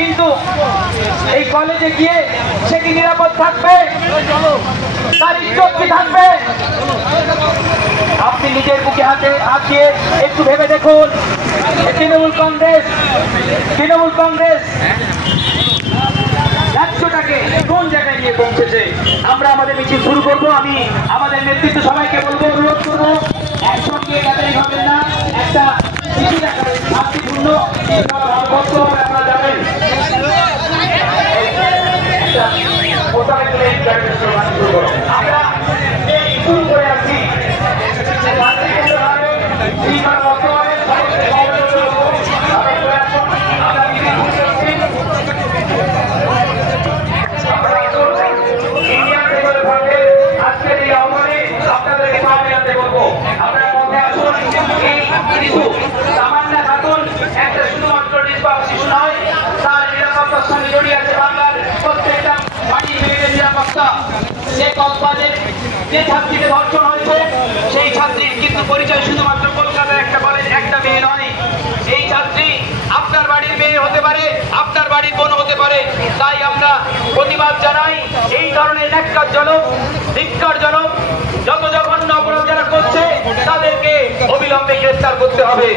কিন্তু এই কলেজে গিয়ে সে কি নিরাপদ থাকবে? তার ইজ্জত কি থাকবে? আপনি নিজের বুকে হাত দিয়ে একটু ভেবে দেখুন। তৃণমূল কংগ্রেস 100টাকে কোন জায়গায় নিয়ে পৌঁছেছে। আমরা আমাদের মিছিল শুরু করবো। আমি আমাদের নেতৃত্ব সবাইকে বলবো, অনুরোধ করবো, একসঙ্গে গ্যাদারিং হবেন না, একটা মিছিল আকারে শান্তিপূর্ণ আপনারা যাবেন। আমরা শুরু করে আসছি যে ছাত্রীকে ধর্ষণ হয়েছে সেই ছাত্রীর কিন্তু পরিচয় শুধুমাত্র কলকাতার একটা কলেজ, একটা মেয়ে নয়। এই ছাত্রী আপনার বাড়ির মেয়ে হতে পারে, আপনার বাড়ির বোন হতে পারে। তাই আমরা প্রতিবাদ জানাই এই ধরনের ন্যাক্কারজনক, ধিক্কারজনক যত জঘন্য অপরাধ যারা করছে তাদেরকে অবিলম্বে গ্রেফতার করতে হবে।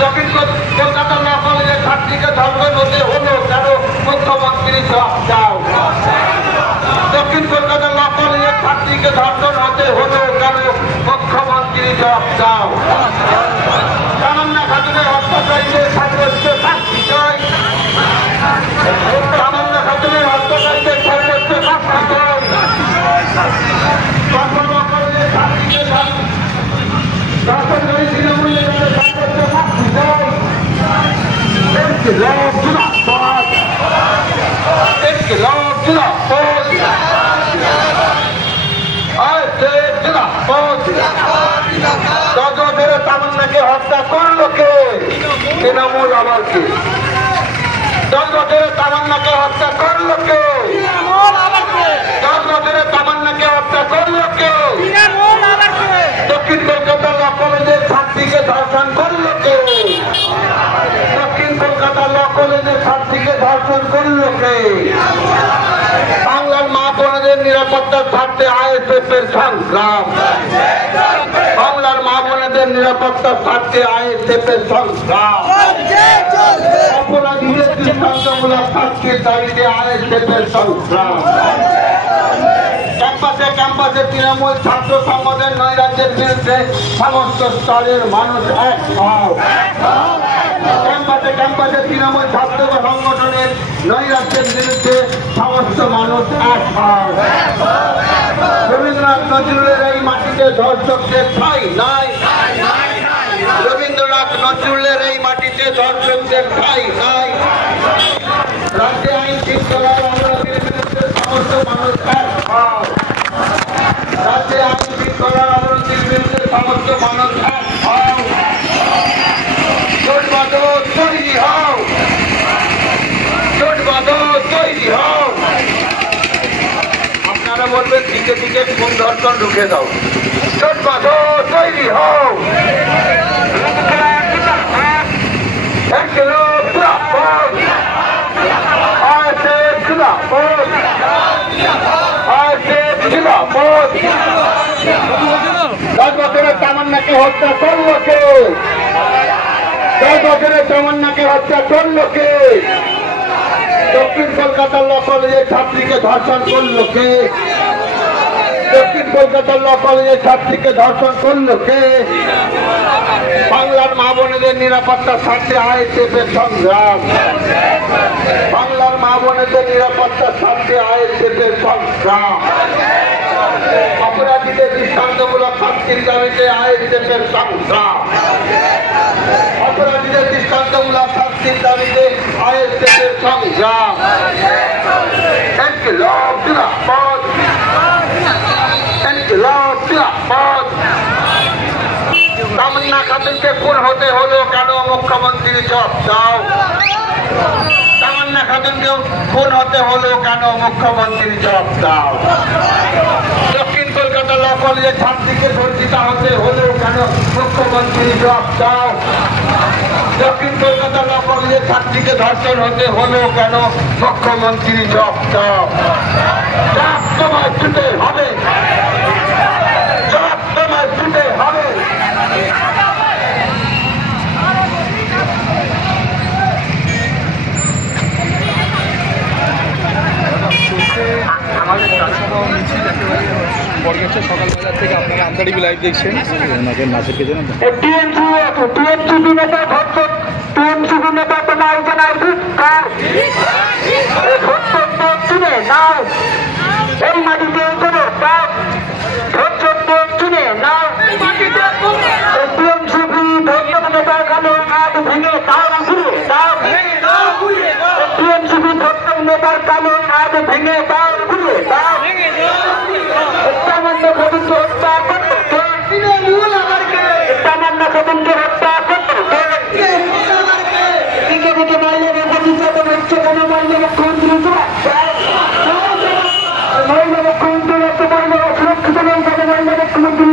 দক্ষিণ কলকাতা ল কলেজের ছাত্রীকে ধর্ষণ হতে হলো কেন? মুখ্যমন্ত্রী জবাব দাও। দক্ষিণ কলকাতা ল কলেজের ছাত্রীকে ধর্ষণ হতে হলো কেন? মুখ্যমন্ত্রী জবাব দাও। তামান্না খাতুনের হত্যাকারীদের সর্বোচ্চ শাস্তি চাই। তামান্না খাতুনের হত্যাকারীদের সর্বোচ্চ শাস্তি চাই। তামান্নাকে হত্যা করলো কে? তৃণমূল। আবার কে? 10 বছরে তামান্নাকে হত্যা করলো কে? 10 বছরে তামান্নাকে হত্যা করলো কে? দক্ষিণ কলকাতা ল কলেজের ছাত্রীকে ধর্ষণ করলো কে? দক্ষিণ কলকাতা ল কলেজের ছাত্রীকে ধর্ষণ করলো কে? বাংলার মা বোনদের নিরাপত্তার স্বার্থে আইএসএফ এর সংগ্রাম। বাংলার মা বোনদের নিরাপত্তার স্বার্থে আইএসএফ এর সংগ্রাম। অপরাধীদের দৃষ্টান্তমূলক শাস্তির দাবিতে আইএসএফ এর সংগ্রাম। ক্যাম্পাসে তৃণমূল ছাত্র সংগঠনের নৈরাজ্যের বিরুদ্ধে সমস্ত স্তরের মানুষ এক হও। ক্যাম্পাসে তৃণমূল ছাত্র সংগঠনের নৈরাজ্যের বিরুদ্ধে সমস্ত মানুষ এক হও। রবীন্দ্রনাথ নজরুলের এই মাটিতে ধর্ষকদের ঠাঁই নাই। রবীন্দ্রনাথ নজরুলের এই মাটিতে ধর্ষকদের ঠাঁই নাই। রাজ্যে আইন শৃঙ্খলার অবনতির বিরুদ্ধে সমস্ত মানুষ এক হও। রাজ্যে আইন শৃঙ্খলার অবনতির বিরুদ্ধে সমস্ত মানুষ এক হও। জোট বাঁধো, তৈরি হও। জোট বাঁধো, তৈরি হও। দিকে দিকে খুন ধর্ষণ ঢুকে দাও। চোট বাঁধো, তৈরি হও। দশ বছরের তামান্নাকে হত্যা করলো কে? 10 বছরের তামান্নাকে হত্যা করলো কে? দক্ষিণ কলকাতার ল কলেজের ছাত্রীকে ধর্ষণ করলো কে? দক্ষিণ কলকাতার ল কলেজের ছাত্রীকে ধর্ষণ করলো কে? বাংলার মা বোনেদের নিরাপত্তার স্বার্থে আইএসএফের সংগ্রাম। বাংলার মা বোনেদের নিরাপত্তার স্বার্থে আইএসএফের সংগ্রাম। অপরাধীদের দৃষ্টান্তমূলক শাস্তির দাবিতে আইএসএফের সংগ্রাম। অপরাধীদের দৃষ্টান্তমূলক শাস্তির দাবিতে আইএসএফের সংগ্রাম। ইনকিলাব জিন্দাবাদ, ইনকিলাব জিন্দাবাদ। তামান্না খাতুনকে খুন হতে হলো কেন? মুখ্যমন্ত্রী জবাব দাও। তামান্না খাতুনকে খুন হতে হলো কেন? মুখ্যমন্ত্রী জবাব দাও। দক্ষিণ কলকাতা ল কলেজের ছাত্রীকে ধর্ষিত হতে হলো কেন? মুখ্যমন্ত্রী জবাব দাও। দক্ষিণ কলকাতা ল কলেজের ছাত্রীকে ধর্ষণ হতে হলো কেন? মুখ্যমন্ত্রী জবাব দাও। জবাব তোমায় দিতে হবে, জবাব তোমায় দিতে হবে। আমাদের জনসভা মিছিল একেবারে বর্গেশ্বর সকালবেলা থেকে আপনারা আমদানি লাইভ দেখছেন। ওনাদের নাচেরকে জানেন টিএমসিপি নেতা ধর্ষণ, টিএমসিপি নেতা তোমার জানার চিনে নাও, এই মাটিতে কোনো ধর্ষণ চিনে নাও। টিএমসিপি ধর্ষণ নেতা কালো হাত ভেঙে তাও ঘুরে দাও। টিএমসিপি ধর্ষণ নেতার কালো হাত ভেঙে তাও ঘুরে দাও। তামান্না খাতুনকে হত্যা করতে, তামান্না খাতুনকে হত্যা করতে দিকে দিকে মহিলাদের প্রতিস্থাপন হচ্ছে কেন? মহিলা মুখ্যমন্ত্রী মহিলা মুখ্যমন্ত্রী একটা মহিলারা সুরক্ষিত নেই কেন? মহিলা মুখ্যমন্ত্রী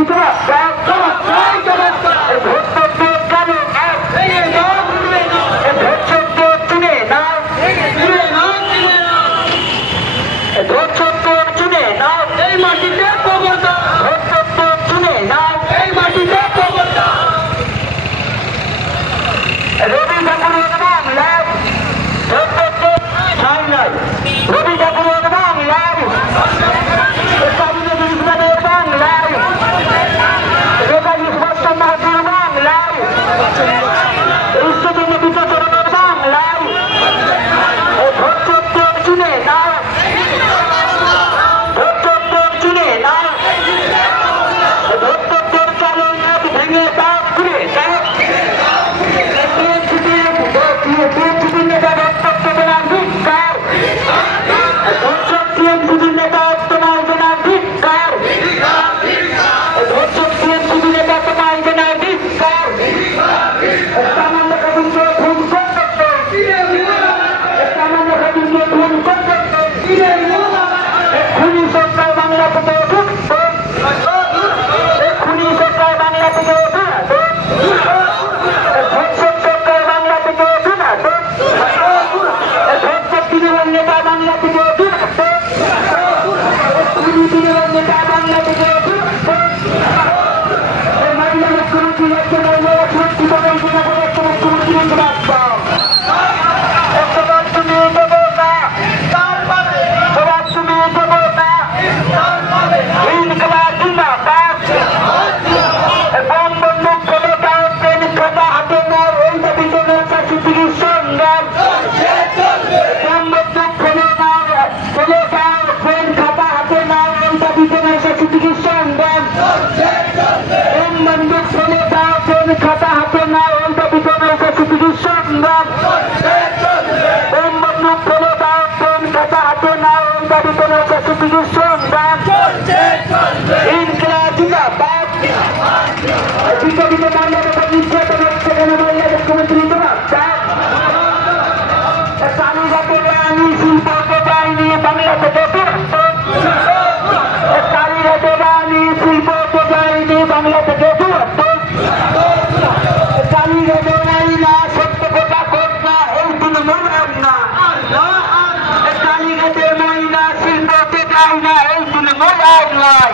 নাই না এই তৃণমূল আইন নয়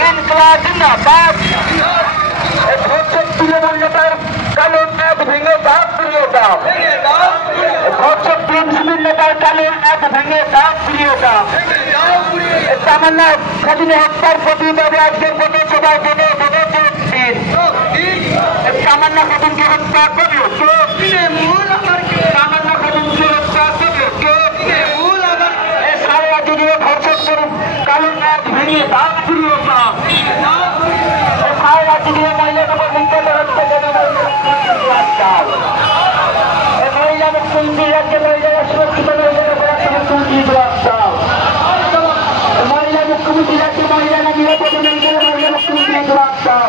ইনকলাব জিন্দাবাদ তৃণমূল নেতার কালো নাক ভেঙে দাঁত ফিরিয়ে দাও ধর্ষক বিএনপির নেতার কালো নাক ভেঙে দাঁত ফিরিয়ে দাও তামান্না খাদিনে হত্যার প্রতিবাদে আজকের পথসভায় বলে বলে যোগ দিন তামান্না খাদিনকে হত্যা করলো তামান্না খাদিনকে হত্যা করলো সারা দিনে ধর্ষক কালো নাক ভেঙে দাঁত ফিরিয়ে দাও সারা দিনে মহিলার উপর নির্যাতন হচ্ছে মহিলা মুখ্যমন্ত্রী রাজ্যে মহিলারা সুরক্ষিত মহিলার উপর মুখ্যমন্ত্রী জবাব দাও মহিলা মুখ্যমন্ত্রী রাজ্যে মহিলারা নিরাপদে মহিলা মুখ্যমন্ত্রী জবাব দাও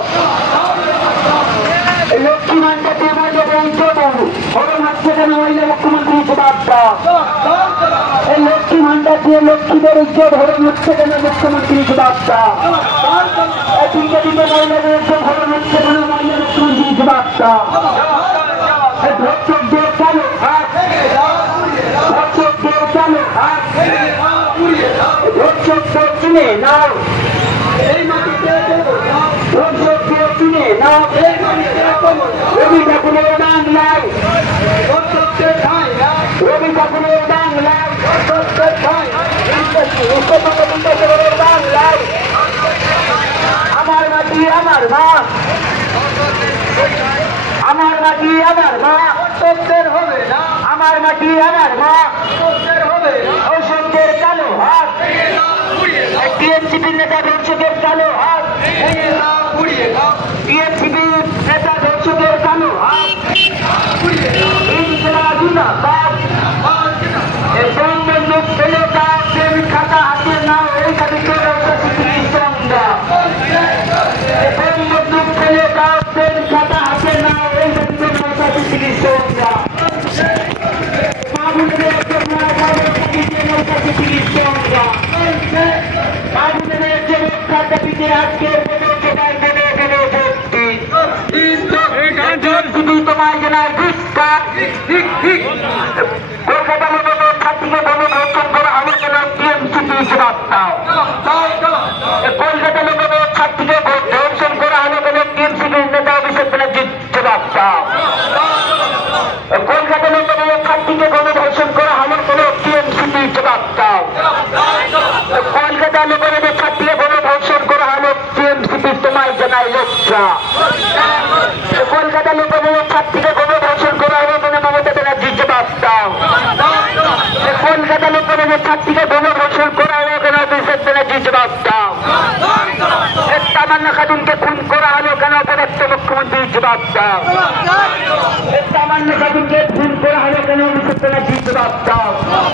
লক্ষ্মী ভান্ডারকে মহিলাদের ইজ্জত হরণ হচ্ছে কেন মহিলা মুখ্যমন্ত্রী জবাব দাও এই লক্ষ্মী ভান্ডার দিয়ে লক্ষ্মীদের ইজ্জত হরণ হচ্ছে কেন মুখ্যমন্ত্রী জবাব দাও দিকে দিকে মহিলাদের ইজ্জত হরণ হচ্ছে কেন মহিলা মুখ্যমন্ত্রী জবাব দাও ধর্ষকদের চালু ধর্ষকদের চালু ধর্ষকদের চিনে নাও এই মাটিতে ধর্ষকদের চিনে নাও রবি ঠাকুরের বাংলায় ধর্ষকদের ঠাঁই রবি ঠাকুরের বাংলায় ধর্ষকদের ঠাঁই বাংলায় আমার মাটি আমার মা আমার মাটি আমার মা সত্যের হবে না আমার মাটি আমার মা সত্যের হবে ঔষধের কালো হাত টিএমসিপির নেতা ধর্ষকের কালো হাত টিএমসিপির নেতা ধর্ষকের কালো হাত বন্ধু ফেলে দাও প্রেম খাতা হাতে নাও এই দাবিতে সংজ্ঞা বন্ধু ফেলে দাও প্রেম খাতা হাতে নাও এই দাবিতে সংজ্ঞা তোমায় জানায় কলকাতা লোকের ছাত্রীকে গণধর্ষণ করা হবে কেন টিএমসিপি জবাব দাও কলকাতা লোকের ছাত্রীকে ধর্ষণ করা হলো কেন টিএমসিপির নেতা অভিষেক ব্যানার্জির জবাব দাও কলকাতা লোকের ছাত্রীকে গণধর্ষণ করা হলো কেন টিএমসিপি জবাব দাও কলকাতা লোকের ছাত্রীকে গণধর্ষণ করা হলো টিএমসিপি তোমায় জানায় লজ্জা কলকাতা লোকের ছাত্রীকে গণধর্ষণ করা হলো কেন মমতা ব্যানার্জির জবাব দাও কলকাতা লোকের ছাত্রীকে গণধর্ষণ করা হলো কেন অভিষেক ব্যানার্জির জবাব দাও তামান্না খাতুনকে খুন করা হলো কেন অপদার্থ মুখ্যমন্ত্রীর জবাব দাও তামান্না খাতুনকে খুন করা হলো কেন অভিষেক ব্যানার্জির জবাব দাও